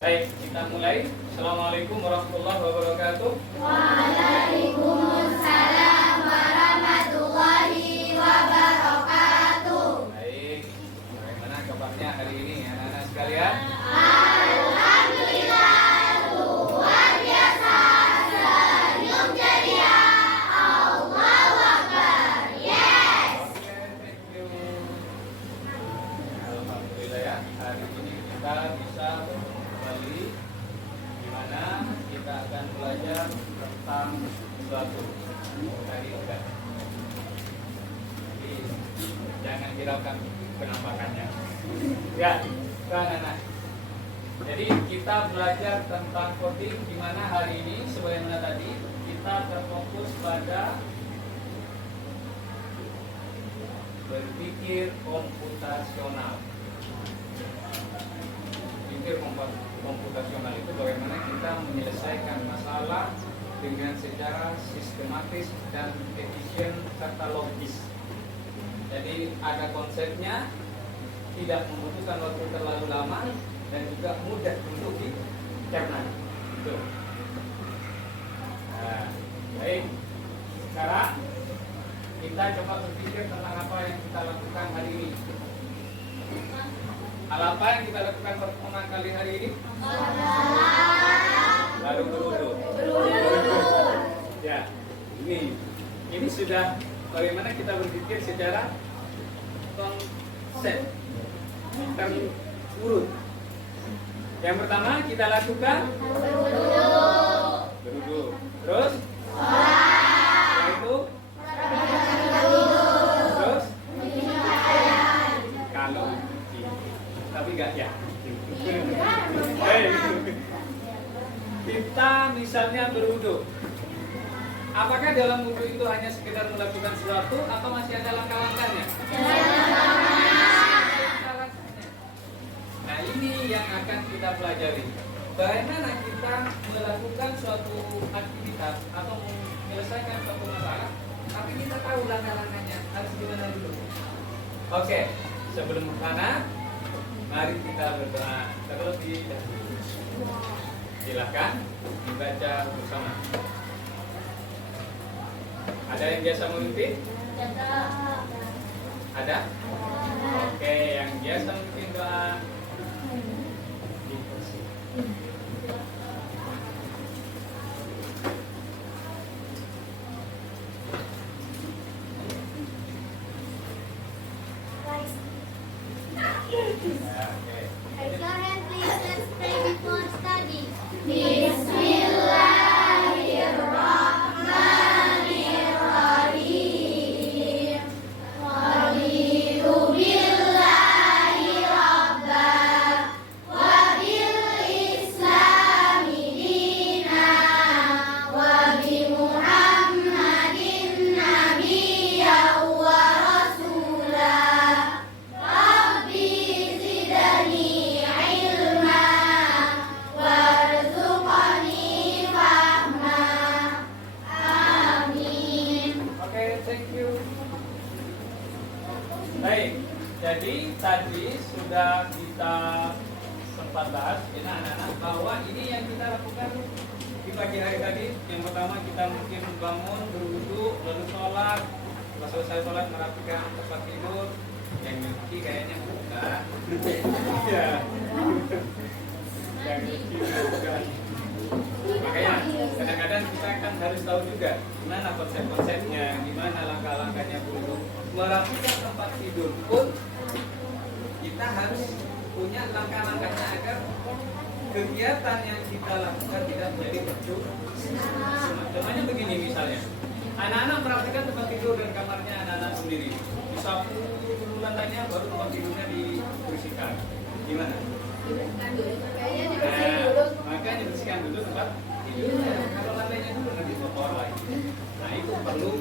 Baik, kita mulai. Assalamualaikum warahmatullahi wabarakatuh. Waalaikumsalam warahmatullahi wabarakatuh. Baik, bagaimana kabarnya hari ini anak-anak sekalian? Alhamdulillah, luar biasa, senyum ceria, Allahu Akbar, yes. Oke, thank you. Alhamdulillah ya, hari ini kita bisa bertemu kembali di mana kita akan belajar tentang sesuatu dari enggak. Jadi jangan hiraukan penampakannya. Ya, anak-anak. Jadi kita belajar tentang coding di mana hari ini sebagaimana tadi kita terfokus pada berpikir komputasional. Berpikir komputasional itu bagaimana kita menyelesaikan masalah dengan secara sistematis dan efisien serta logis. Jadi ada konsepnya, tidak membutuhkan waktu terlalu lama dan juga mudah untuk dicerna. Itu. Nah, baik. Sekarang kita coba berpikir tentang apa yang kita lakukan hari ini. Hal apa yang kita lakukan pertama kali hari ini? Baru berwudu. Ya, ini sudah bagaimana kita berpikir secara konsep terurut. Yang pertama kita lakukan berwudu. Terus setelah itu terus kalau tapi enggak ya. Kita misalnya berwudu. Apakah dalam wudu itu hanya sekedar melakukan sesuatu atau masih ada langkah-langkahnya? Nah, ini yang akan kita pelajari. Bagaimana kita melakukan suatu aktivitas atau menyelesaikan suatu masalah, tapi kita tahu langkah-langkahnya harus gimana dulu. Oke, sebelum ke sana, mari kita berdoa terlebih dahulu. Silakan dibaca bersama. Ada yang biasa memimpin? Ada? Oke, yang biasa memimpin doa. Raise your hand, please. Let's pray before study. Bismillahirrahmanirrahim. Raditu billahi rabban wa bil islami dinan wa bi Muhammadin nabiyyan wa rasulah. Rabbi zidni ilma warzuqni fahma. Amin. Oke, thank you. Baik, jadi tadi sudah kita sempat bahas ini anak-anak bahwa ini yang kita lakukan di pagi hari tadi. Yang pertama kita mungkin bangun, berwudu, lalu sholat. Setelah selesai sholat merapikan tempat tidur. Yang nyuci kayaknya bukan. Iya. Yang nyuci bukan. Makanya kadang-kadang kita kan harus tahu juga gimana konsep-konsepnya, gimana langkah-langkahnya dulu. Merapikan tempat tidur pun kita harus punya langkah-langkahnya agar kegiatan yang kita lakukan tidak menjadi percuma. Contohnya begini misalnya, anak-anak merapikan tempat tidur dan kamarnya anak-anak sendiri. Disapu dulu lantainya, baru tempat tidurnya dibersihkan. Gimana? Makanya dibersihkan dulu tempat tidurnya. Kalau lantainya dulu nanti kotor lagi. Nah, itu perlu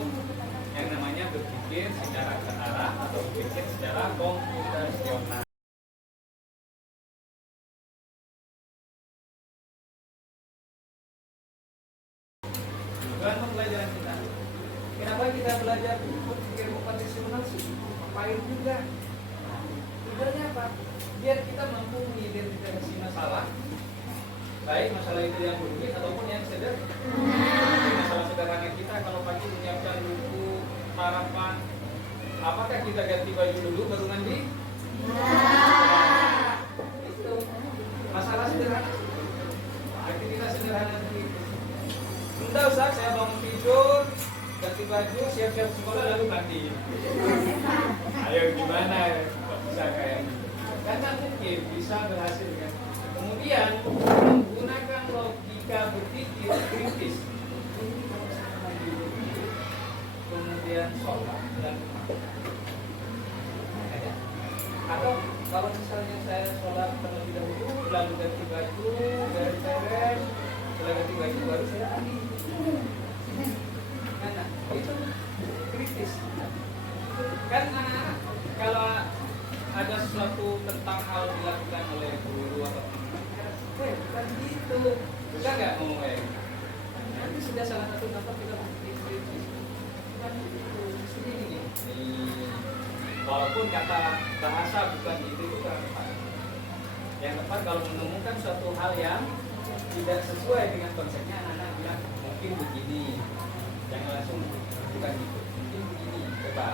yang namanya berpikir secara kearah atau berpikir secara komputasional. Bukan pembelajaran kita. Kenapa kita belajar berpikir komputasional sih? Pahit juga. Tujuannya apa? Biar kita mampu mengidentifikasi masalah baik masalah itu yang rumit ataupun yang sederhana. Masalah sederhana kita kalau pagi menyiapkan buku sarapan, apakah kita ganti baju dulu baru mandi? Itu masalah sederhana. Aktivitas sederhana itu. Entah Ustaz, saya bangun tidur, ganti baju, siap-siap sekolah lalu mandi. Ayo gimana? Bisa kayak gitu. Karena mungkin bisa berhasil kan. Kemudian menggunakan logika berpikir kritis. Kemudian sholat dan atau kalau misalnya saya sholat terlebih dahulu lalu ganti baju beres-beres, setelah ganti baju baru saya mandi. Nah, itu kritis. Kan anak-anak kalau ada sesuatu tentang hal dilakukan oleh guru atau bukan gitu, bisa nggak ngomong kayak gitu? Nanti sudah salah satu contoh kita kritis. Bukan itu, sini. Walaupun kata bahasa bukan itu kurang tepat. Yang tepat kalau menemukan suatu hal yang tidak sesuai dengan konsepnya, anak-anak bilang mungkin begini. Jangan langsung bukan gitu. Mungkin begini, coba.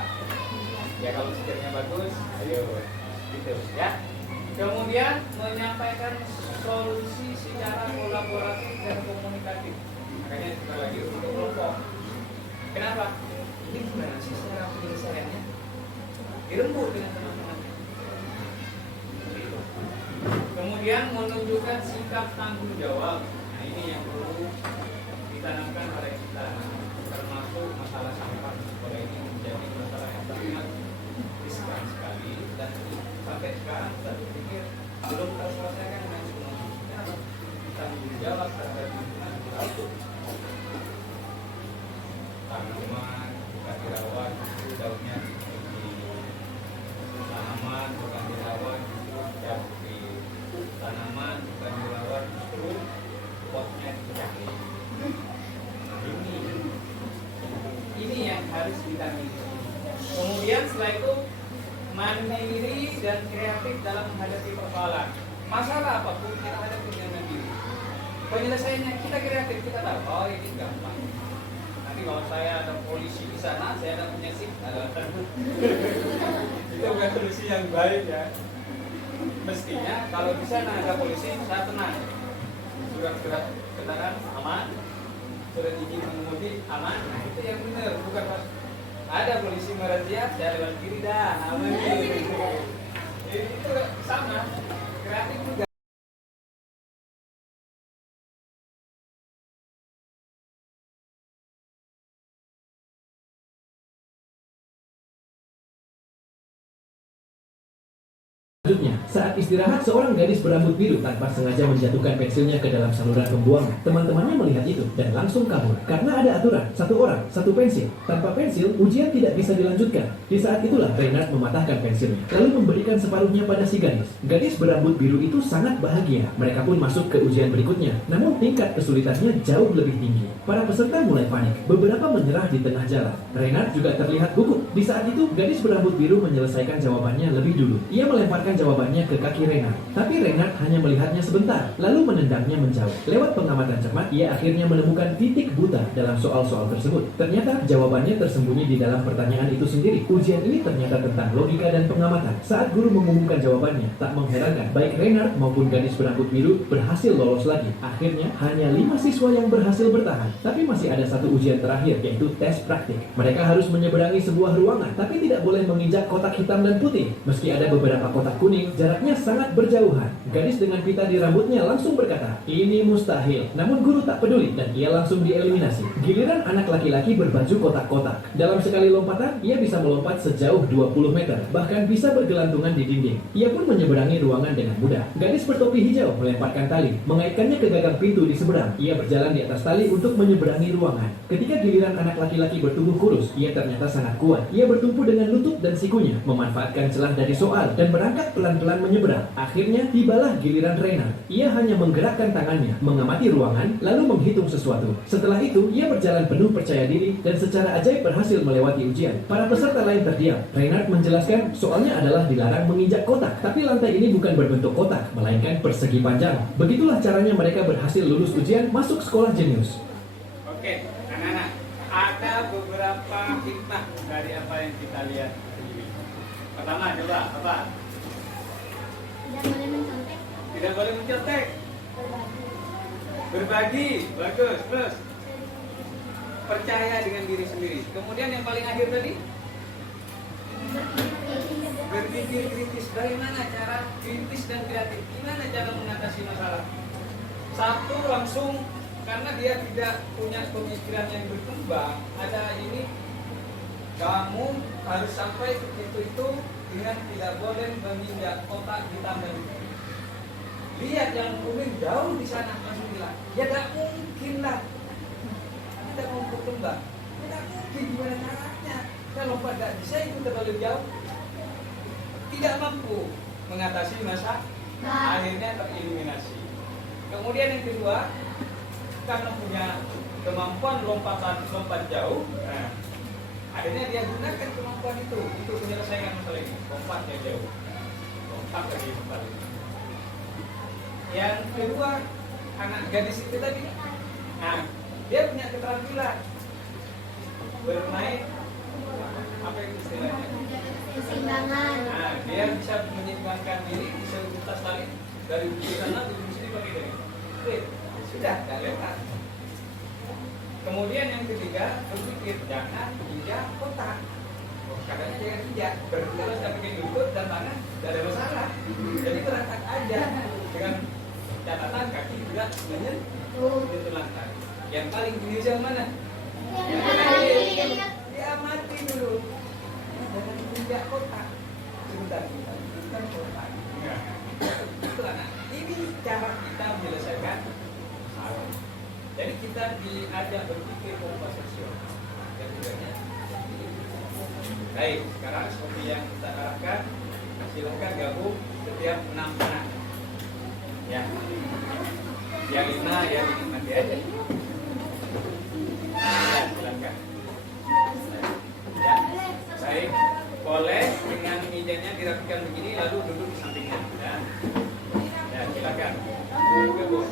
Ya kalau sekiranya bagus, ayo gitu ya. Kemudian menyampaikan solusi secara kolaboratif dan komunikatif. Makanya kita lagi untuk kelompok. Kenapa? Ini gimana sih secara penyelesaiannya? Dirembuk dengan teman-teman. Kemudian menunjukkan sikap tanggung jawab. Nah ini yang perlu ditanamkan pada kita, termasuk masalah sampah sekolah ini menjadi masalah yang sangat riskan sekali dan sampai sekarang saya berpikir belum terselesaikan dengan sepenuhnya. Tanggung jawab terhadap lingkungan tanaman bukan dirawat, daunnya tanaman bukan dirawat, jadi tanaman bukan dirawat, justru potnya dicari. Ini yang harus kita miliki. Kemudian setelah itu mandiri dan kreatif dalam menghadapi persoalan. Masalah apapun kita hadapi dengan mandiri. Penyelesaiannya kita kreatif, kita tahu, oh ini gampang. Nanti kalau saya ada polisi di sana, saya ada punya SIM, itu bukan solusi yang baik ya. Mestinya kalau di sana ada polisi, saya tenang. Surat-surat kendaraan aman, surat izin mengemudi aman. Nah itu yang benar, bukan pas ada polisi merazia, saya lewat kiri dah, aman gitu. Itu sama, kreatif juga. Selanjutnya, saat istirahat, seorang gadis berambut biru tanpa sengaja menjatuhkan pensilnya ke dalam saluran pembuangan. Teman-temannya melihat itu dan langsung kabur. Karena ada aturan, satu orang, satu pensil. Tanpa pensil, ujian tidak bisa dilanjutkan. Di saat itulah Reynard mematahkan pensilnya, lalu memberikan separuhnya pada si gadis. Gadis berambut biru itu sangat bahagia. Mereka pun masuk ke ujian berikutnya. Namun tingkat kesulitannya jauh lebih tinggi. Para peserta mulai panik. Beberapa menyerah di tengah jalan. Reynard juga terlihat gugup. Di saat itu, gadis berambut biru menyelesaikan jawabannya lebih dulu. Ia melemparkan jawabannya ke kaki Reynard. Tapi Reynard hanya melihatnya sebentar, lalu menendangnya menjauh. Lewat pengamatan cermat, ia akhirnya menemukan titik buta dalam soal-soal tersebut. Ternyata jawabannya tersembunyi di dalam pertanyaan itu sendiri. Ujian ini ternyata tentang logika dan pengamatan. Saat guru mengumumkan jawabannya, tak mengherankan, baik Reynard maupun gadis berambut biru berhasil lolos lagi. Akhirnya, hanya 5 siswa yang berhasil bertahan. Tapi masih ada satu ujian terakhir, yaitu tes praktik. Mereka harus menyeberangi sebuah ruangan, tapi tidak boleh menginjak kotak hitam dan putih. Meski ada beberapa kotak kuning, jaraknya sangat berjauhan. Gadis dengan pita di rambutnya langsung berkata, ini mustahil. Namun guru tak peduli dan ia langsung dieliminasi. Giliran anak laki-laki berbaju kotak-kotak. Dalam sekali lompatan, ia bisa melompat sejauh 20 meter, bahkan bisa bergelantungan di dinding. Ia pun menyeberangi ruangan dengan mudah. Gadis bertopi hijau melemparkan tali, mengaitkannya ke gagang pintu di seberang. Ia berjalan di atas tali untuk menyeberangi ruangan. Ketika giliran anak laki-laki bertubuh kurus, ia ternyata sangat kuat. Ia bertumpu dengan lutut dan sikunya, memanfaatkan celah dari soal dan berangkat pelan-pelan menyeberang. Akhirnya tibalah giliran Reynard. Ia hanya menggerakkan tangannya, mengamati ruangan, lalu menghitung sesuatu. Setelah itu, ia berjalan penuh percaya diri dan secara ajaib berhasil melewati ujian. Para peserta lain terdiam. Reynard menjelaskan soalnya adalah dilarang menginjak kotak. Tapi lantai ini bukan berbentuk kotak, melainkan persegi panjang. Begitulah caranya mereka berhasil lulus ujian masuk sekolah jenius. Oke, anak-anak, ada beberapa hikmah dari apa yang kita lihat ini. Pertama, coba apa? Tidak boleh mencontek. Tidak boleh mencontek. Berbagi, bagus. Terus percaya dengan diri sendiri. Kemudian yang paling akhir tadi, berpikir kritis. Bagaimana cara kritis dan kreatif? Gimana cara mengatasi masalah? Satu langsung, karena dia tidak punya pemikiran yang berkembang. Ada ini, kamu harus sampai ke titik itu dengan tidak boleh menginjak kotak hitam dan putih. Lihat yang kuning jauh di sana, langsung bilang, ya tidak mungkin lah, tidak mau berkembang, tidak mungkin, gimana caranya? Kalau pada bisa itu terlalu jauh, tidak mampu mengatasi masalah, akhirnya tereliminasi. Kemudian yang kedua, karena punya kemampuan lompat jauh, nah, akhirnya dia gunakan kemampuan itu untuk menyelesaikan masalah ini. Lompatnya jauh, lompat lagi lompat. Yang kedua, anak gadis itu tadi, nah, dia punya keterampilan bermain, apa itu istilahnya? Keseimbangan. Nah, dia bisa menyeimbangkan diri di seutas tali dari sana ke sini pakai gini. Oke, sudah, tidak lewat. Kemudian yang ketiga, berpikir jangan injak kotak. Katanya jangan injak. Berarti kalau sudah pakai lutut dan tangan, tidak ada masalah. Jadi berantak aja dengan catatan kaki juga menyentuh lantai. Yang paling tinggi yang mana? Diamati dulu. Jangan injak kotak. Sebentar kita bukan kotak. Itu anak. Ini cara kita menyelesaikan masalah. Jadi kita diajak berpikir komposisional. Dan tidaknya. Baik, sekarang seperti yang kita arahkan, silakan gabung setiap 6 anak. Ya, yang 5 yang nanti aja. Ya, silakan. Ya, baik. Boleh dengan mejanya dirapikan begini, lalu duduk di sampingnya. Ya, ya silakan. Gabung.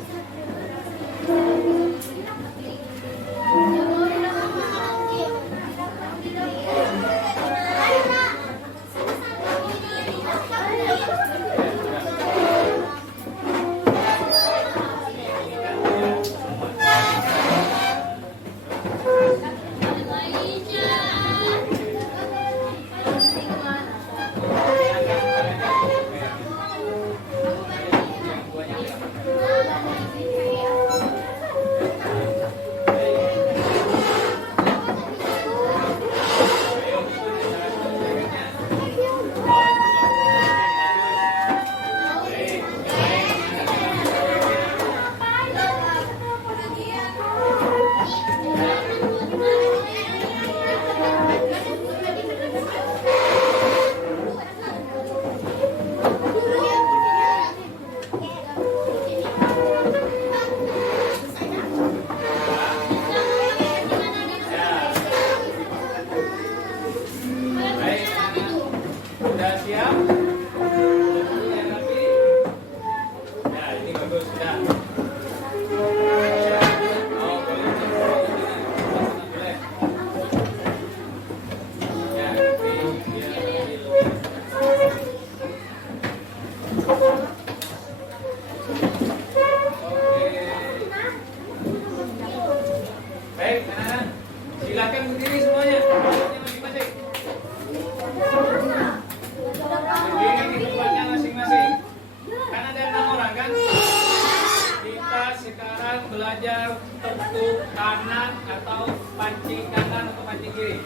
belajar tentu kanan atau pancing kanan atau pancing kiri.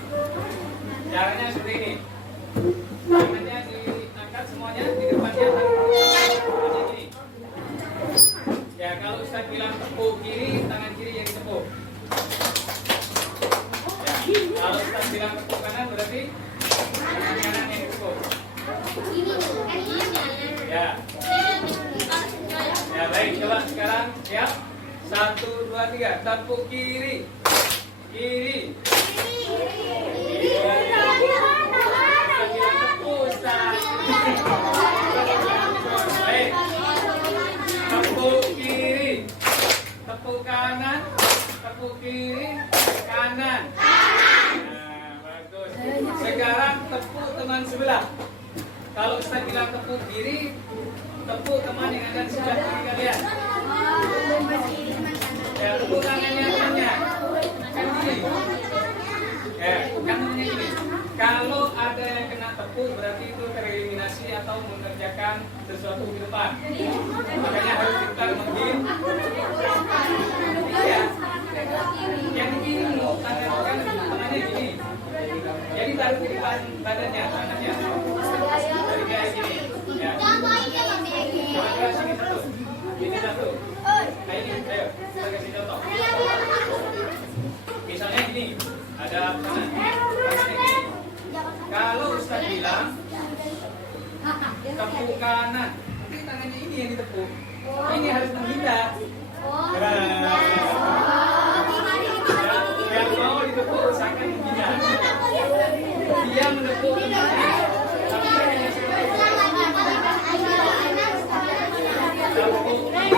Caranya seperti ini. Tangannya diangkat semuanya di depannya tangan kiri. Ya, kalau Ustaz bilang tepuk kiri, tangan kiri yang ditepuk. Ya, kalau Ustaz bilang tepuk kanan berarti tangan kanan yang ditepuk. Ini Ya. Ya baik, coba sekarang siap. 1, 2, 3. Tepuk kiri. Kiri. Baik. Tepuk kiri. Tepuk kanan. Tepuk kiri. Kanan. Nah, bagus. Sekarang tepuk teman sebelah. Kalau Ustaz bilang tepuk kiri, tepuk teman yang ada di sebelah kiri kalian. Ya, tepuk tangannya kanannya. Kan gini. Ya, kan namanya gini. Kalau ada yang kena tepuk berarti itu tereliminasi atau mengerjakan sesuatu di depan. Makanya harus kita menggin. Iya. Yang gini loh, tangannya gini. Jadi taruh di depan badannya, tangannya. Dari kayak gini. Ya. Coba keras sini satu. Ini satu. Nah ini, ayo, kita kasih contoh. Misalnya gini, ada tangannya gini. Kalau Ustaz bilang tepuk kanan, nanti tangannya ini yang ditepuk. Ini harus menghindar. Yang mau ditepuk usahakan menghindar. Dia menepuk temannya, tapi hanya tepuk kiri.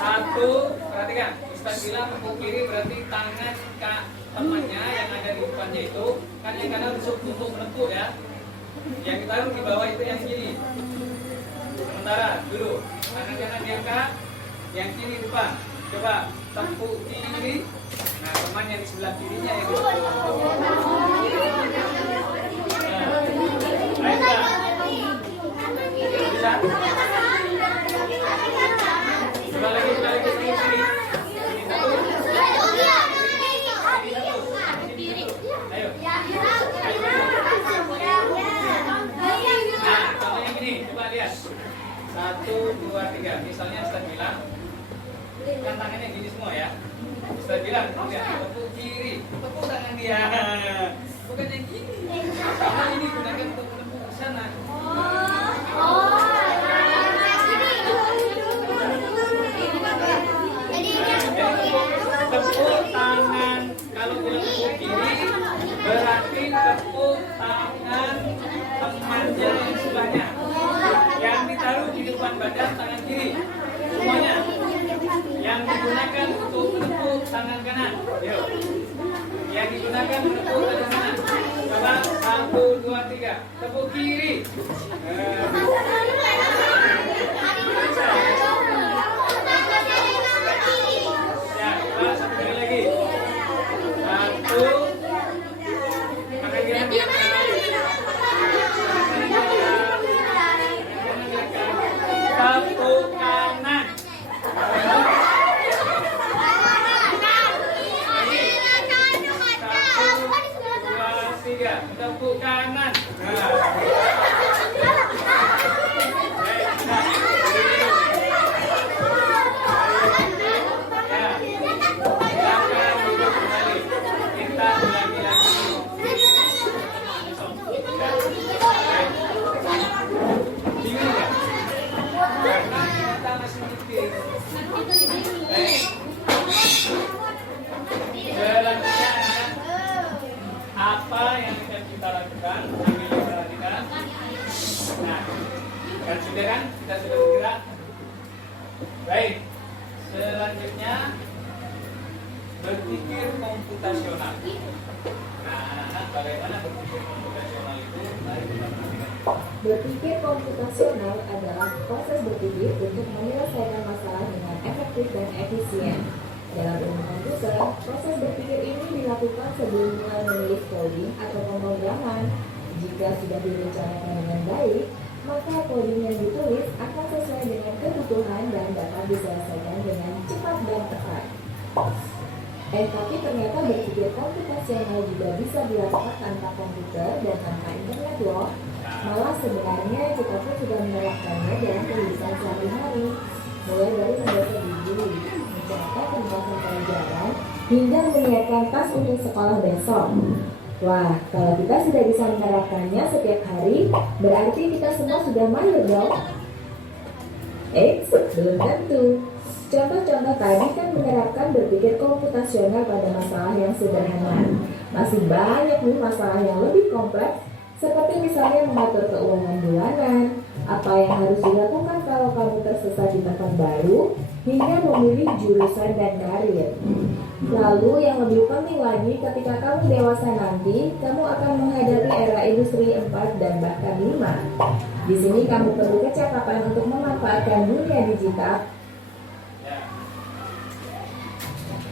Satu, perhatikan. Ustaz bilang tepuk kiri berarti tangan temannya yang ada di depannya itu kan yang kanan untuk menepuk ya. Yang ditaruh di bawah itu yang kiri. Sementara dulu tangan kanan diangkat, yang kiri depan. Coba tepuk kiri. Nah teman yang di sebelah kirinya yang ditepuk. Nah, bisa. Coba lagi tepuk kiri. Nah, contohnya gini, coba lihat. 1, 2, 3. Misalnya Ustaz bilang, kan tangannya gini semua ya. Ustaz bilang, lihat, tepuk kiri, tepuk tangan dia. Bukan yang gini. Sama ini gunakan untuk menepuk ke sana. Tepuk tangan, kalau bilang tepuk kiri, berarti tepuk tangan temannya yang sebelahnya. Yang ditaruh di depan badan tangan kiri, semuanya. Yang digunakan untuk menepuk tangan kanan. Yuk. Yang digunakan menepuk tangan kanan. Coba 1, 2, 3. Tepuk kiri. Ya, coba satu kali lagi. 1. Tangan kiri. Tepuk kanan. 3, tepuk kanan. Kita ulangi lagi. Bingung nggak? Karena kita masih mikir. Selanjutnya apa yang akan kita lakukan? Sambil perhatikan. Nah, kan sudah kan? Kita sudah bergerak. Baik. Selanjutnya berpikir komputasional. Nah, anak-anak bagaimana berpikir komputasional itu? Mari kita perhatikan. Berpikir komputasional adalah proses berpikir untuk menyelesaikan masalah dengan efektif dan efisien. Dalam ilmu komputer, proses berpikir ini dilakukan sebelum mulai menulis coding atau pemrograman. Jika sudah direncanakan dengan baik, maka coding yang ditulis akan sesuai dengan kebutuhan dan dapat diselesaikan dengan cepat dan tepat. Tapi ternyata berpikir komputasional juga bisa dilakukan tanpa komputer dan tanpa internet loh. Malah sebenarnya kita pun sudah menerapkannya dalam kehidupan sehari-hari. Mulai dari membaca buku, mencatat pembahasan pelajaran, hingga menyiapkan tas untuk sekolah besok. Wah, kalau kita sudah bisa menerapkannya setiap hari, berarti kita semua sudah mahir dong. Eits, belum tentu. Contoh-contoh tadi kan menerapkan berpikir komputasional pada masalah yang sederhana. Masih banyak nih masalah yang lebih kompleks, seperti misalnya mengatur keuangan bulanan, apa yang harus dilakukan kalau kamu tersesat di tempat baru, hingga memilih jurusan dan karir. Lalu yang lebih penting lagi, ketika kamu dewasa nanti, kamu akan menghadapi era industri 4 dan bahkan 5. Di sini kamu perlu kecakapan untuk memanfaatkan dunia digital.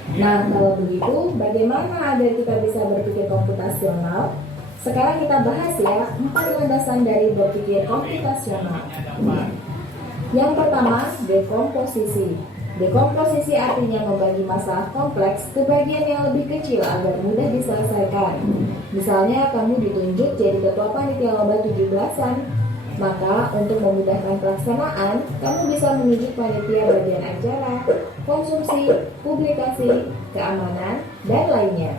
Nah, kalau begitu, bagaimana agar kita bisa berpikir komputasional? Sekarang kita bahas ya, 4 landasan dari berpikir komputasional. Yang pertama, dekomposisi. Dekomposisi artinya membagi masalah kompleks ke bagian yang lebih kecil agar mudah diselesaikan. Misalnya, kamu ditunjuk jadi ketua panitia lomba 17-an. Maka, untuk memudahkan pelaksanaan, kamu bisa menunjuk panitia bagian acara, konsumsi, publikasi, keamanan, dan lainnya.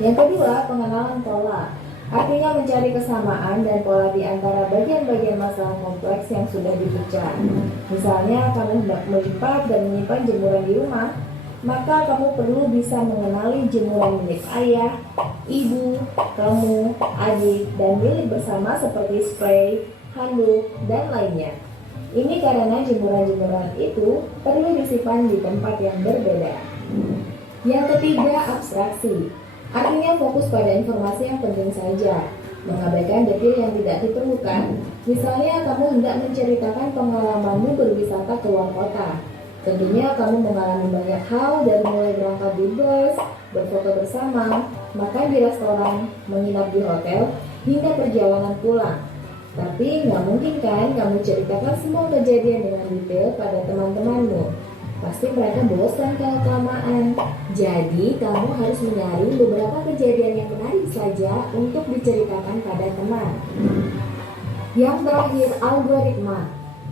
Yang kedua, pengenalan pola. Artinya mencari kesamaan dan pola di antara bagian-bagian masalah kompleks yang sudah dipecah. Misalnya, kamu hendak melipat dan menyimpan jemuran di rumah, maka kamu perlu bisa mengenali jemuran milik ayah, ibu, kamu, adik, dan milik bersama seperti spray, handuk, dan lainnya. Ini karena jemuran-jemuran itu perlu disimpan di tempat yang berbeda. Yang ketiga, abstraksi. Artinya fokus pada informasi yang penting saja, mengabaikan detail yang tidak diperlukan. Misalnya, kamu hendak menceritakan pengalamanmu berwisata ke luar kota. Tentunya kamu mengalami banyak hal dari mulai berangkat di bus, berfoto bersama, makan di restoran, menginap di hotel, hingga perjalanan pulang. Tapi nggak mungkin kan kamu ceritakan semua kejadian dengan detail pada teman-temanmu. Pasti mereka bosan kalau kelamaan. Jadi kamu harus menyaring beberapa kejadian yang menarik saja untuk diceritakan pada teman. Yang terakhir, algoritma.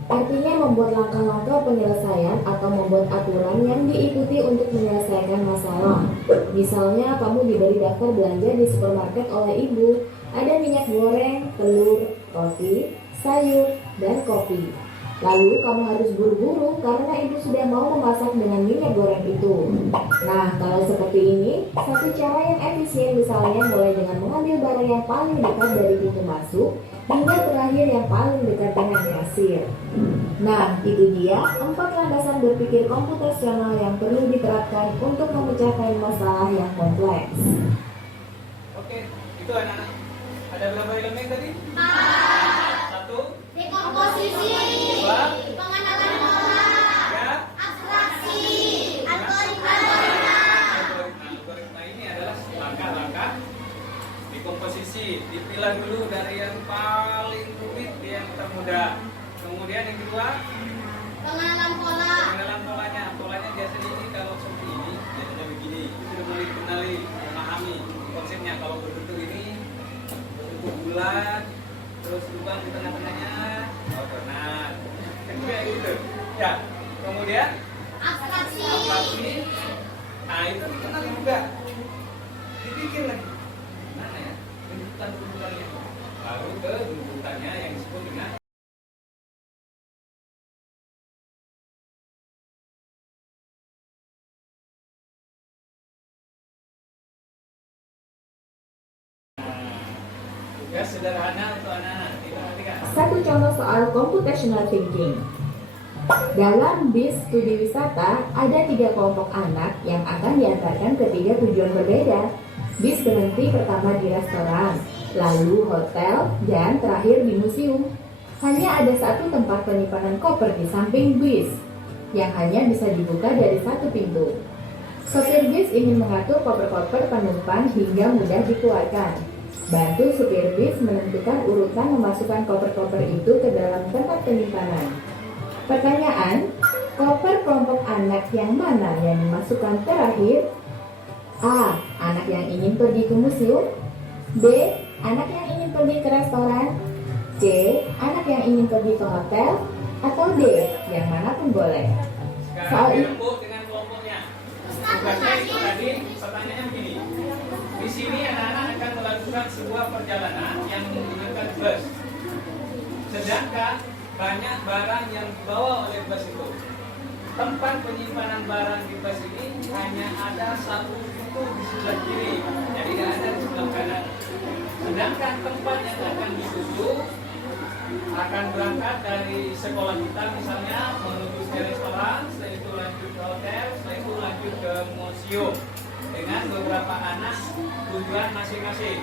Artinya membuat langkah-langkah penyelesaian atau membuat aturan yang diikuti untuk menyelesaikan masalah. Misalnya kamu diberi daftar belanja di supermarket oleh ibu. Ada minyak goreng, telur, roti, sayur, dan kopi. Lalu kamu harus buru-buru karena ibu sudah mau memasak dengan minyak goreng itu. Nah, kalau seperti ini, satu cara yang efisien misalnya mulai dengan mengambil barang yang paling dekat dari pintu masuk hingga terakhir yang paling dekat dengan kasir. Nah, itu dia 4 landasan berpikir komputasional yang perlu diterapkan untuk memecahkan masalah yang kompleks. Oke, itu anak-anak. Ada berapa elemen tadi? 1, Dekomposisi, pengenalan pola, 3, abstraksi, algoritma. Algoritma ini adalah langkah-langkah dekomposisi. Dipilah dulu dari yang paling rumit ke yang termudah. Kemudian yang kedua, Pengenalan pola, pengenalan polanya. Polanya biasanya ini kalau seperti ini, biasanya begini. Sudah mulai dikenali, memahami konsepnya. Kalau berbentuk ini, berbentuk bulat, terus lubang di tengah-tengahnya, oh benar. Kayak gitu. Ya, kemudian abstraksi, abstraksi. Nah itu dikenali juga. Dipikir lagi. Mana ya? Bentukan-bentukannya. Lalu ke bentukannya yang disebut dengan tugas sederhana untuk anak-anak. Kita perhatikan. Satu contoh soal computational thinking. Dalam bis studi wisata, ada 3 kelompok anak yang akan diantarkan ke 3 tujuan berbeda. Bis berhenti pertama di restoran, lalu hotel, dan terakhir di museum. Hanya ada satu tempat penyimpanan koper di samping bis, yang hanya bisa dibuka dari satu pintu. Sopir bis ingin mengatur koper-koper penumpang hingga mudah dikeluarkan. Bantu supir bis menentukan urutan memasukkan koper-koper itu ke dalam tempat penyimpanan. Pertanyaan, koper kelompok anak yang mana yang dimasukkan terakhir? A. Anak yang ingin pergi ke museum. B. Anak yang ingin pergi ke restoran. C. Anak yang ingin pergi ke hotel. Atau D. Yang mana pun boleh. Sekarang Soal ini dirembuk dengan kelompoknya. Tugasnya itu tadi pertanyaannya begini. Di sini anak-anak melakukan sebuah perjalanan yang menggunakan bus. Sedangkan banyak barang yang dibawa oleh bus itu. Tempat penyimpanan barang di bus ini hanya ada satu pintu di sebelah kiri, jadi tidak ada di sebelah kanan. Sedangkan tempat yang akan dituju akan berangkat dari sekolah kita misalnya menuju ke restoran, setelah itu lanjut ke hotel, setelah itu lanjut ke museum dengan beberapa anak tujuan masing-masing.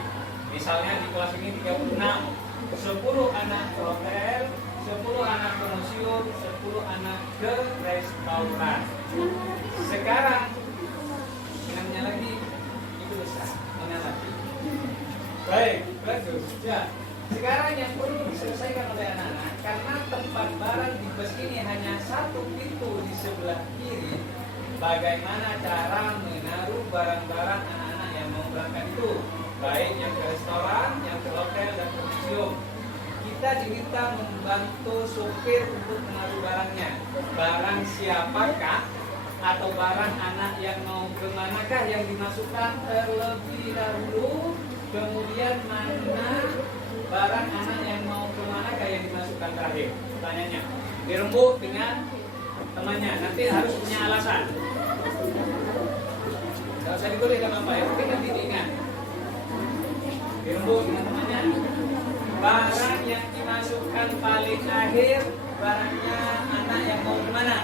Misalnya di kelas ini 36, 10 anak ke hotel, 10 anak ke museum, 10 anak ke restoran. Sekarang namanya lagi itu bisa mana lagi? Baik, bagus. Ya. Sekarang yang perlu diselesaikan oleh anak-anak, karena tempat barang di bus ini hanya satu pintu di sebelah kiri, bagaimana cara menaruh barang-barang anak-anak yang mau berangkat itu, baik yang ke restoran, yang ke hotel, dan ke museum. Kita diminta membantu sopir untuk menaruh barangnya. Barang siapakah atau barang anak yang mau kemanakah yang dimasukkan terlebih dahulu, kemudian mana barang anak yang mau kemanakah yang dimasukkan terakhir? Pertanyaannya dirembuk dengan temannya, nanti harus punya alasan. Kalau saya dibolehkan apa ya, mungkin nanti diingat. Dirembuk dengan temannya. Barang yang dimasukkan paling akhir, barangnya anak yang mau kemana?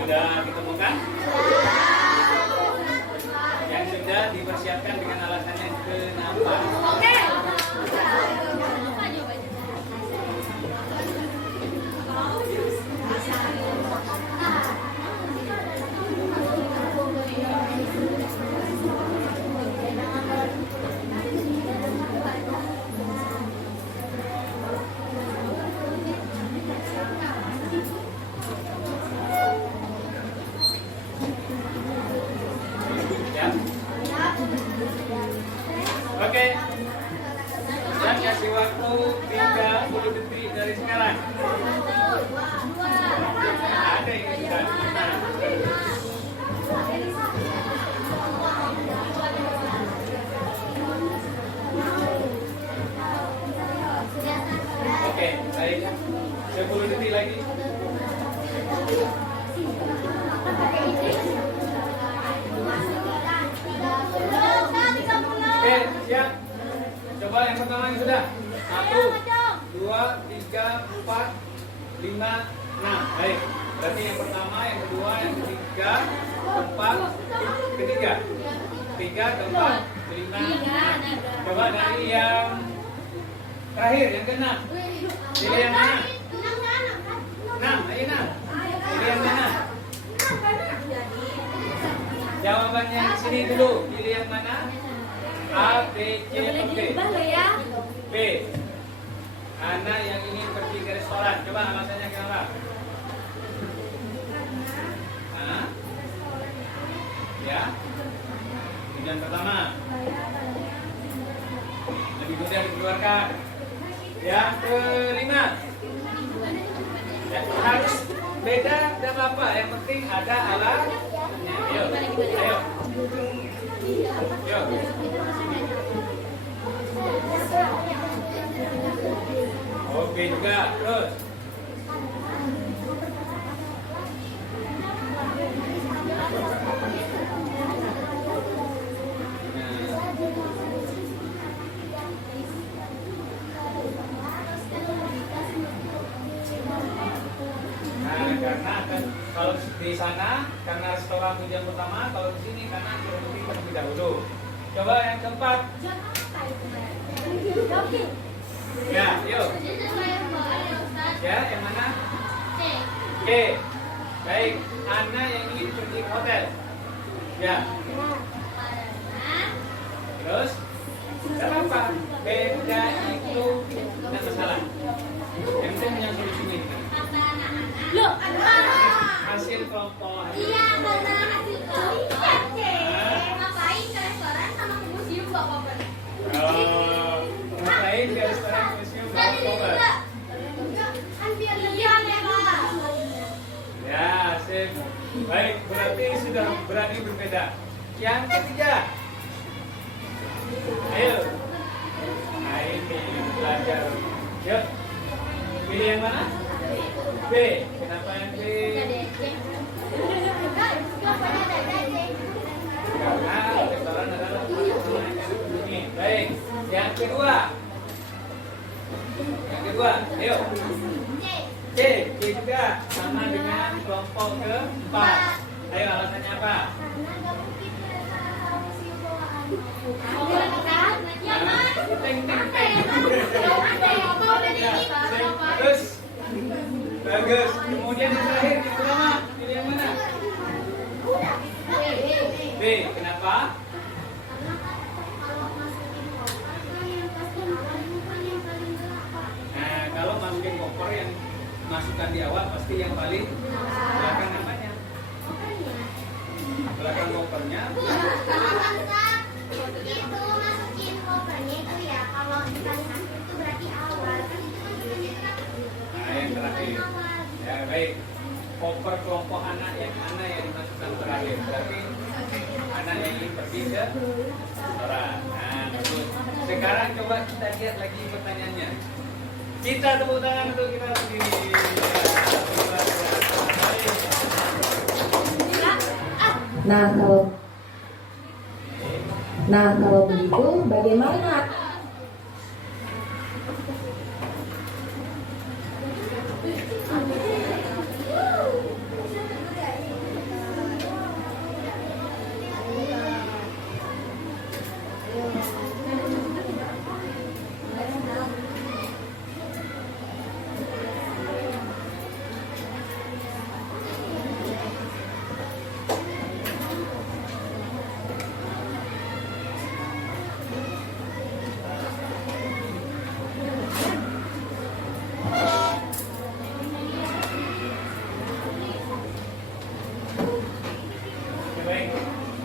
Sudah ditemukan? Yang sudah dipersiapkan dengan alasannya kenapa? Oke. Ya. Oke. Dan kasih waktu 30 detik dari sekarang. Ada yang sudah. Oke, baik. 10 detik lagi. Oke, siap. Coba yang pertama yang sudah. 1, 2, 3, 4, 5, 6. Baik. Berarti yang pertama, yang kedua, yang ketiga, keempat, ketiga. 3, keempat, 5, 6. Coba dari yang terakhir, yang ke-6. Pilih yang mana? 6, ayo 6. Pilih yang mana? Jawabannya di sini dulu. Pilih yang mana? A, B, C, atau D? B. Anak yang ingin pergi ke restoran. Coba alasannya kenapa? Hah? Ya. Tujuan pertama. Lebih mudah dikeluarkan. Yang kelima. Ya, harus beda dan apa? Yang penting ada alatnya. Ayo, ayo. Yuk. Oke juga, terus. Karena kalau di sana karena restoran tujuan pertama, kalau di sini karena kronologi terlebih dahulu. Coba yang keempat. Ya, yuk. Ya, yang mana? Oke. Baik, anak yang ingin pergi ke hotel. Ya. Terus kenapa beda itu tidak masalah? Yang saya punya solusi ini. Loh, Hasil kelompok. iya, karena hasil kelompok. Ngapain ke restoran sama ke museum bawa koper? Oh, ngapain ke restoran museum bawa koper? Kan biar lebih mewah. Ya, sip. Baik, berarti sudah berani berbeda. Yang ketiga. Ayo. Nah, ini belajar. Yuk. Pilih yang mana? B. Kenapa yang B? Karena restoran adalah ini. Baik. Yang kedua. Yang kedua, ayo. C. C juga sama dengan kelompok keempat. Ayo, alasannya apa? Terus bagus. Kemudian yang terakhir yang pertama, pilih yang mana? B. Kenapa? Nah, kalau masukin koper yang masukkan di awal pasti yang paling belakang namanya. Belakang kopernya. Itu masukin kopernya itu ya kalau dikali hasil itu berarti awal kan itu kan sebenarnya Nah, yang terakhir. Ya, baik. Koper kelompok anak yang mana yang dimasukkan terakhir? Berarti anak yang ingin pergi ke restoran. Nah, bagus. Sekarang coba kita lihat lagi pertanyaannya. Kita tepuk tangan untuk kita sendiri. Nah kalau begitu bagaimana? Baik.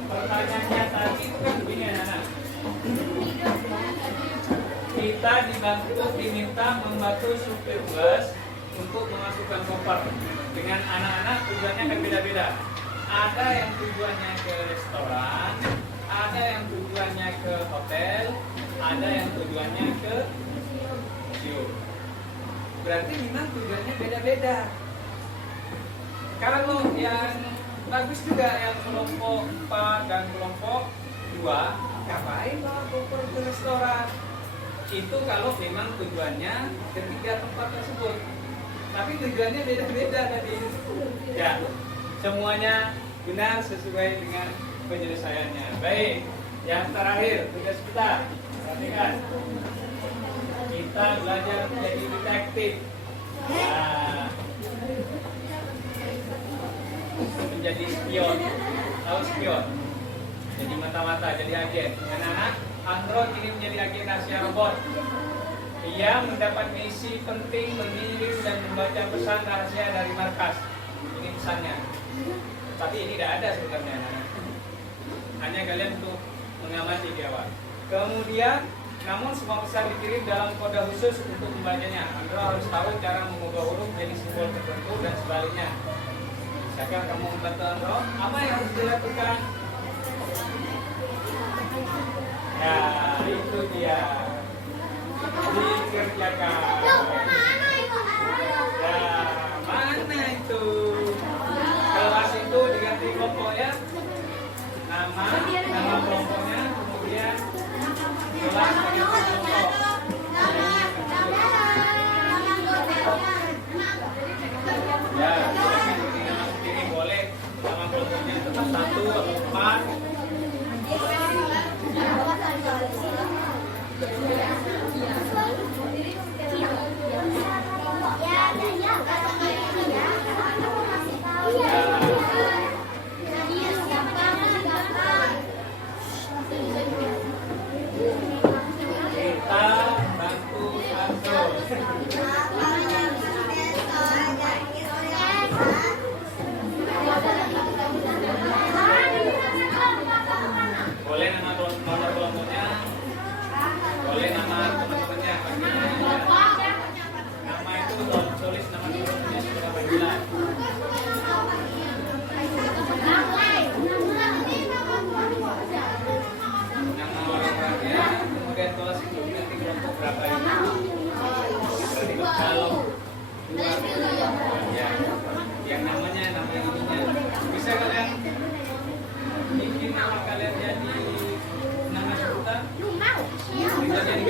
Pertanyaannya tadi itu kan begini anak-anak. Kita diminta membantu supir bus untuk memasukkan koper. Dengan anak-anak tujuannya kan beda-beda. Ada yang tujuannya ke restoran, ada yang tujuannya ke hotel, ada yang tujuannya ke museum. Berarti memang tujuannya beda-beda. Kalau yang bagus juga yang kelompok 4 dan kelompok 2, ngapain bawa koper ke restoran? Itu kalau memang tujuannya ketiga tempat tersebut. Tapi tujuannya beda-beda tadi. Ya, semuanya benar sesuai dengan penyelesaiannya. Baik, yang terakhir tugas kita. Perhatikan. Kita belajar menjadi detektif. Nah, menjadi spion. Tahu spion? Jadi mata-mata, jadi agen. Anak-anak, Android ingin menjadi agen rahasia robot. Ia mendapat misi penting mengirim dan membaca pesan rahasia dari markas. Ini pesannya. Tapi ini tidak ada sebenarnya, anak-anak. Hanya kalian untuk mengamati di awal. Kemudian, namun semua pesan dikirim dalam kode khusus untuk membacanya. Android harus tahu cara mengubah huruf menjadi simbol tertentu dan sebaliknya. Siapa kamu membantu Android? Apa yang harus dilakukan? Ya, itu dia. Dikerjakan. mana itu? Ya, mana itu? Kelas itu diganti kelompok ya. Nama kelompoknya, kemudian kelas diganti kelompok. Ya, ini boleh nama kelompoknya tetap 1 atau 4.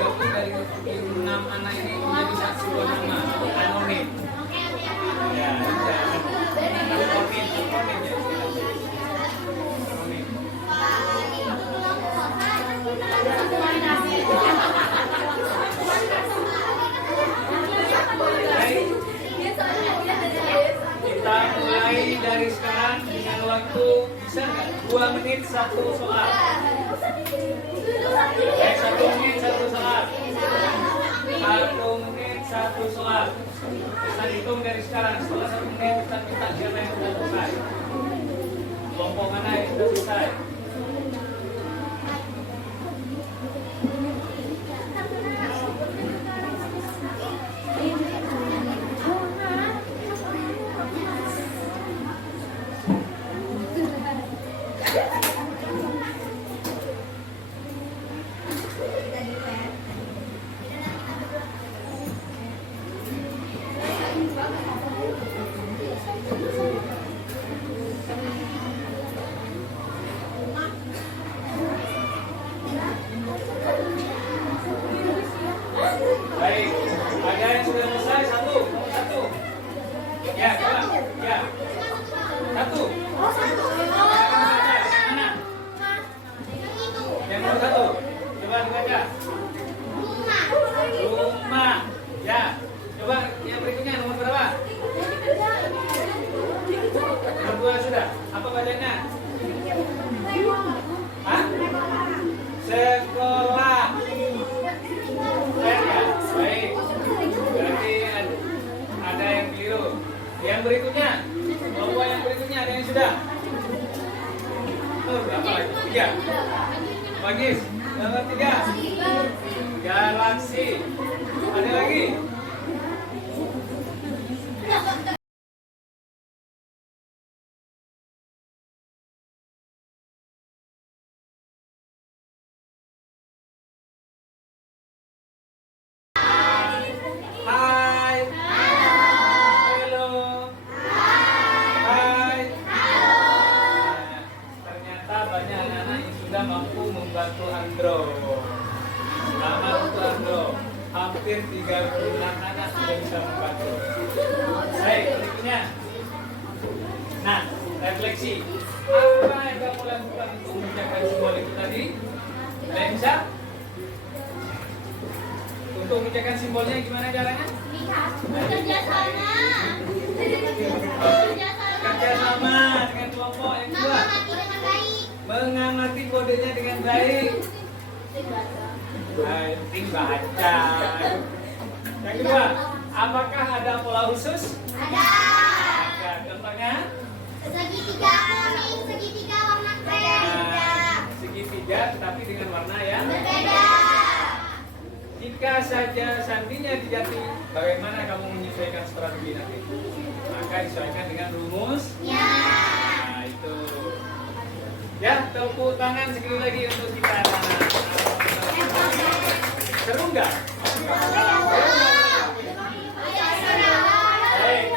digabung dari 6 anak ini menjadi satu sebuah nama anonim. Ya, anonim ya. Anonim. Baik, kita mulai dari sekarang dengan waktu bisa nggak 2 menit 1 soal. 1 menit 1 soal. 1 menit 1 soal. Kita hitung dari sekarang. Setelah 1 menit kita minta siapa yang sudah selesai. Kelompok mana yang sudah selesai? Baik, ada yang sudah selesai? Satu, nomor 1. Ya, coba. Ya. 1. Mana? Yang nomor 1. Coba dibaca. Rumah. Ya. Coba yang berikutnya nomor berapa? Nomor 2 sudah. Apa bacanya? Hah? Sekolah. Ya, baik. Berarti ada yang keliru. Yang berikutnya, kelompok yang berikutnya ada yang sudah. Berapa lagi? 3. Bagis. Nomor 3. Galaksi. Ada lagi? Hai. Halo. Hai. Ternyata banyak anak-anak yang sudah mampu membantu Andro. Selamat untuk Andro. Hampir 36 anak sudah bisa membantu. Baik, berikutnya. Nah, refleksi. Apa yang kamu lakukan untuk menjaga simbol itu tadi? Ada yang bisa? Untuk menjaga simbolnya gimana caranya? Kerjasama dengan kelompok yang kedua. Mengamati kodenya dengan baik. Penting baca. Yang kedua, apakah ada pola khusus? Ada. Contohnya? Segitiga kuning, segitiga warna krem. Segitiga tetapi dengan warna yang Berbeda. Jika saja sandinya dijati, bagaimana kamu menyesuaikan strategi nanti? Maka disesuaikan dengan rumus. Ya. Nah, itu. Ya, tepuk tangan sekali lagi untuk kita anak-anak. Seru nggak? Baik.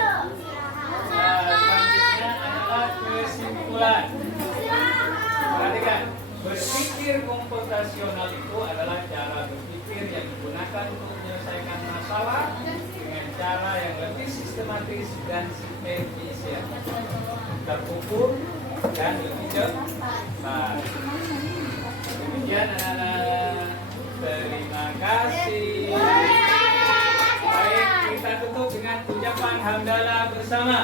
Selanjutnya adalah kesimpulan. Perhatikan, berpikir komputasional itu adalah cara berpikir yang digunakan untuk menyelesaikan masalah dengan cara yang lebih sistematis dan efisien, terukur dan lebih cepat. Demikian anak-anak, terima kasih. Baik, kita tutup dengan ucapan hamdalah bersama.